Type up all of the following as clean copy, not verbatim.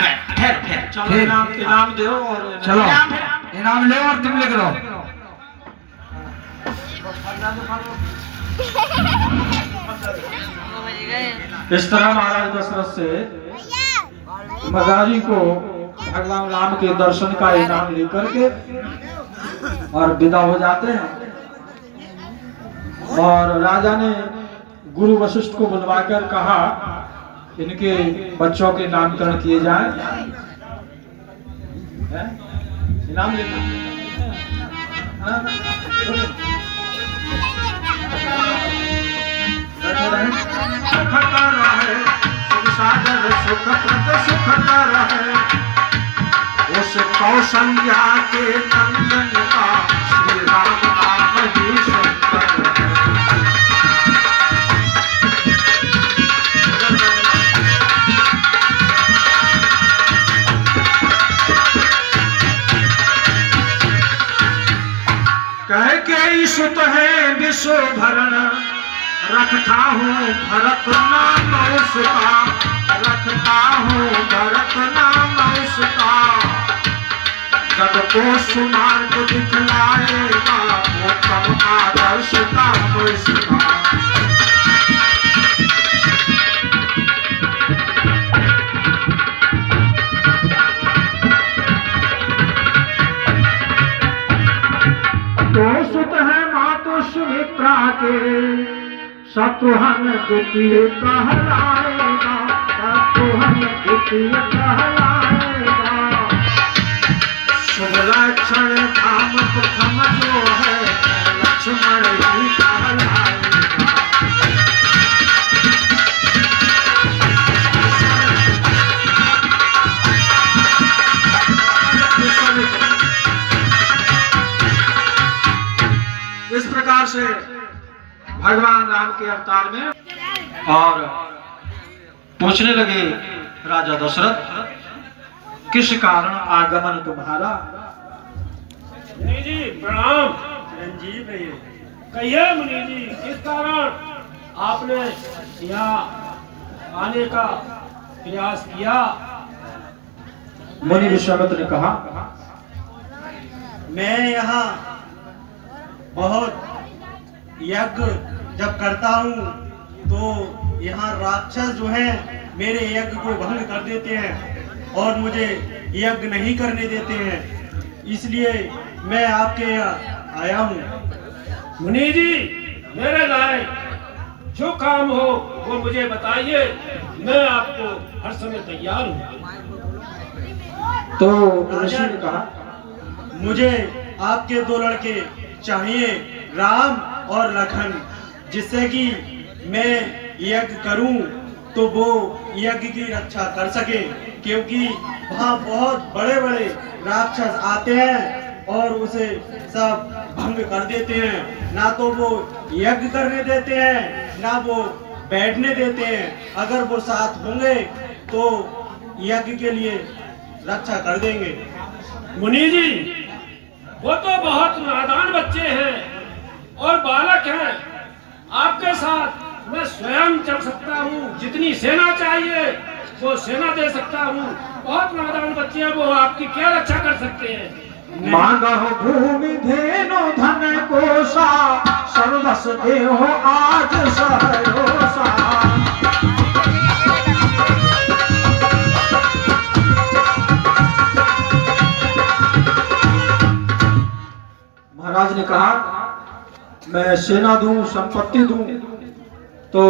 अरे ठहर ठहर, चलो इनाम दो और चलो इनाम ले और तुम लिख लो। इस तरह महाराज दशरथ से मदारी को भगवान राम के दर्शन का इनाम लेकर के और विदा हो जाते हैं। और राजा ने गुरु वशिष्ठ को बुलवाकर कहा इनके बच्चों के नामकरण किए जाएं। इनाम लेना उस कौशल्या के नंदन का श्री राम नाम ही शंकर कह के सुत है विश्व भरण रखता हूँ भरत नाम उसका, रखता हूँ भरत नाम उसका। जब को सुमार्ग दिखलाएगा वो तब आदर्श काम उसका। तो सुत है मातु सुमित्रा के शत्रुहन द्वितीय कहलाएगा, शत्रुहन द्वितीय कहलाएगा। शुभ लक्षण धाम प्रथम जो है लक्ष्मण ही कहलाएगा। इस प्रकार से भगवान राम के अवतार में और पूछने लगे राजा दशरथ किस कारण आगमन तुम्हारा। मुनि जी प्रणाम। रंजीत कहिए मुनि जी किस कारण आपने यहाँ आने का प्रयास किया। मुनि विश्वामित्र ने कहा मैं यहाँ बहुत यज्ञ जब करता हूँ तो यहाँ राक्षस जो हैं मेरे यज्ञ को भंग कर देते हैं और मुझे यज्ञ नहीं करने देते हैं, इसलिए मैं आपके यहाँ आया हूँ। मुनि जी मेरे लायक जो काम हो वो मुझे बताइए, मैं आपको हर समय तैयार हूँ। तो ऋषि ने कहा मुझे आपके दो लड़के चाहिए, राम और लखन, जिससे कि मैं यज्ञ करूं तो वो यज्ञ की रक्षा कर सके, क्योंकि वहाँ बहुत बड़े बड़े राक्षस आते हैं और उसे सब भंग कर देते हैं। ना तो वो यज्ञ करने देते हैं ना वो बैठने देते हैं। अगर वो साथ होंगे तो यज्ञ के लिए रक्षा कर देंगे। मुनि जी वो तो बहुत नादान बच्चे हैं और बालक हैं, आपके साथ मैं स्वयं चल सकता हूँ, जितनी सेना चाहिए वो सेना दे सकता हूँ। बहुत नादान बच्चे हैं, वो आपकी क्या रक्षा कर सकते हैं। मांगह भूमि धेनु धन कोसा सर्वस देहो आज सहरोसा। महाराज ने कहा मैं सेना दूं, संपत्ति दूं। तो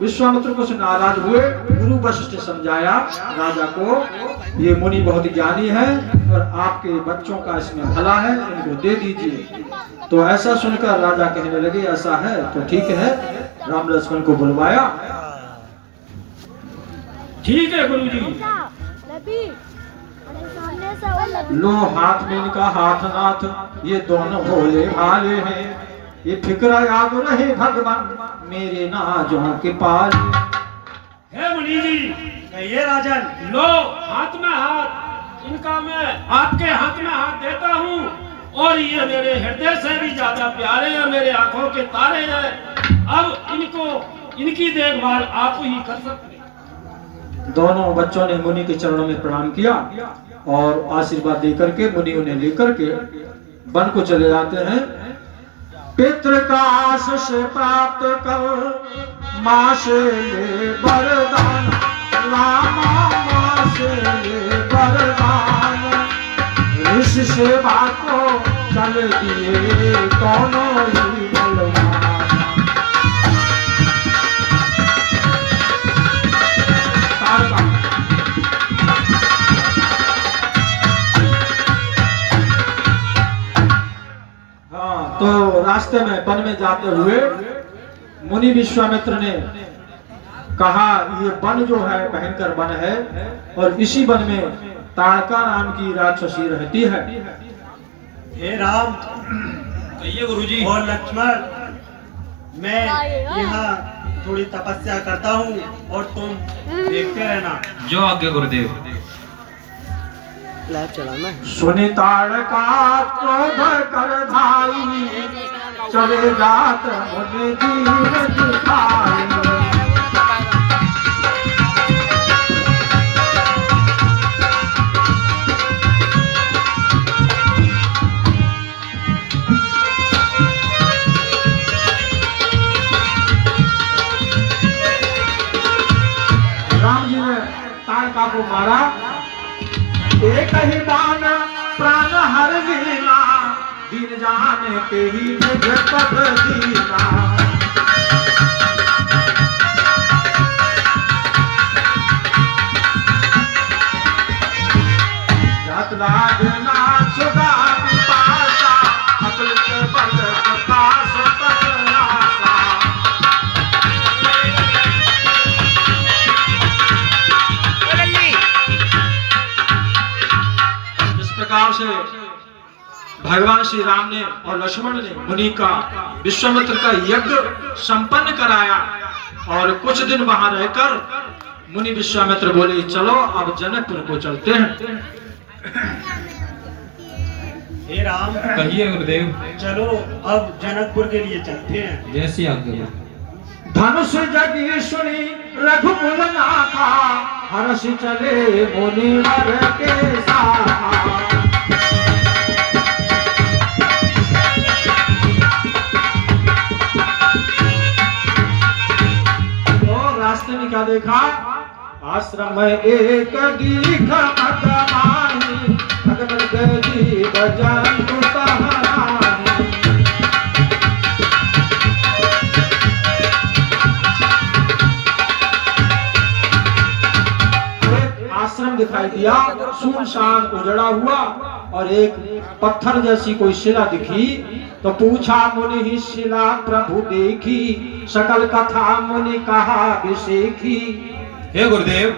विश्वामित्र कुछ नाराज हुए। गुरु वशिष्ठ ने समझाया राजा को ये मुनि बहुत ज्ञानी है और आपके बच्चों का इसमें भला है, इनको दे दीजिए। तो ऐसा सुनकर राजा कहने लगे ऐसा है तो ठीक है। राम लक्ष्मण को बुलवाया। ठीक है गुरु जी। लो हाथ में इनका हाथ नाथ, ये दोनों भोले भाले हैं। ये फिक्र याद रहे भगवान मेरे नाजों के पाल। है मुनि जी कहिए राजन। लो हाथ में हाथ, इनका मैं आपके हाथ में हाथ देता हूँ और ये मेरे हृदय से भी ज्यादा प्यारे हैं, मेरे आंखों के तारे हैं। अब इनको इनकी देखभाल आप ही कर सकते हैं। दोनों बच्चों ने मुनि के चरणों में प्रणाम किया और आशीर्वाद देकर के मुनि उन्हें लेकर के वन को चले जाते हैं। पितृ का आशीष प्राप्त कर माँ से ले वरदान, रामा माँ से ले वरदान, ऋषि सेवा को चल दिए दोनों ही बलवान। हाँ, तो रास्ते में वन में जाते हुए मुनि विश्वामित्र ने कहा ये वन जो है भयंकर वन है और इसी वन में ताड़का नाम की राक्षसी रहती है। हे राम कहिए गुरुजी। और लक्ष्मण, मैं यहाँ थोड़ी तपस्या करता हूँ और तुम देखते रहना। जो आज्ञा गुरुदेव। सुनि ताड़का क्रोध कर धाई, चले जात मुनि दीन दिखाई। राम जी ने ताड़का को मारा, एक ही बाण प्राण हर लीला, दीन जाने के ही मुझे पद दीना। जात राज नाच गा पिपासा, अकल के बल प्रकाश तपनासा। प्रकार से भगवान श्री राम ने और लक्ष्मण ने मुनि का विश्वामित्र का यज्ञ संपन्न कराया और कुछ दिन वहां रहकर मुनि विश्वामित्र बोले चलो अब जनकपुर को चलते हैं। हे राम कहिए गुरुदेव। चलो अब जनकपुर के लिए चलते हैं। जैसी आज्ञा। धनुष जगी सुनी रघुकुल नाथा, हर्ष चले मुनिवर के साथ। रास्ते में क्या देखा? आश्रम में एक दीख मत माही, भगवत गदी भजन तहराही। एक आश्रम दिखाई दिया, सुनसान उजड़ा हुआ, और एक पत्थर जैसी कोई शिला दिखी तो पूछा मुनि ही शिला प्रभु देखी, सकल कथा मुनि कहा विशेखी। हे गुरुदेव।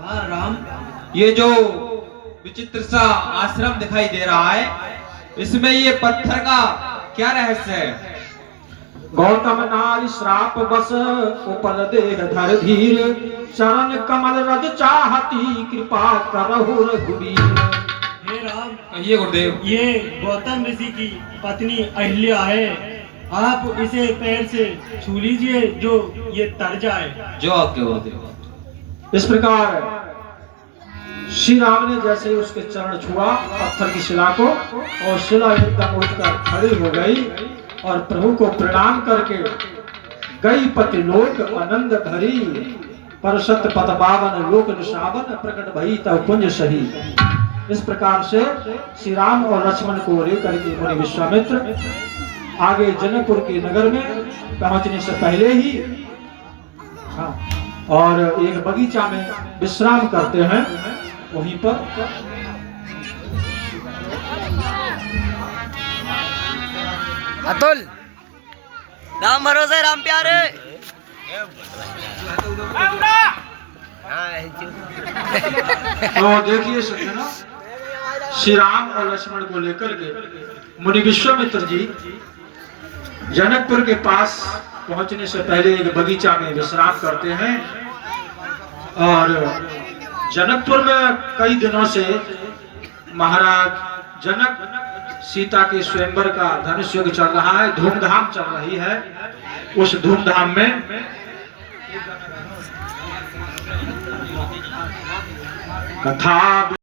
हाँ राम, ये जो विचित्र सा आश्रम दिखाई दे रहा है, इसमें ये पत्थर का क्या रहस्य है? गौतम नारी श्राप बस उपल देह धर धीर, चरण कमल रज चाहती कृपा करहु रघुवीर। हे राम कहिए गुरुदेव। ये गौतम ऋषि की पत्नी अहिल्या है, आप इसे पैर से छू लीजिए जो ये तर जाए। जो आज्ञा गुरुदेव। इस प्रकार श्री राम ने जैसे उसके चरण छुआ पत्थर की शिला को, और शिला एकदम उठकर खड़ी हो गई और प्रभु को प्रणाम करके गई पतिलोक आनंद भरी, पर सत्य पत पावन लोक निशावन, प्रकट भई तब पुंज सही। इस प्रकार से श्री राम और लक्ष्मण को लेकर के मुनि विश्वामित्र आगे जनकपुर के नगर में पहुंचने से पहले ही और एक बगीचा में विश्राम करते हैं। वहीं पर अतुल, राम भरोसे राम प्यारे। तो देखिए सज्जनों, श्री राम और लक्ष्मण को लेकर के मुनि विश्वामित्र जी जनकपुर के पास पहुंचने से पहले एक बगीचा में विश्राम करते हैं। और जनकपुर में कई दिनों से महाराज जनक सीता के स्वयंवर का धनुष युद्ध चल रहा है, धूमधाम चल रही है। उस धूमधाम में कथा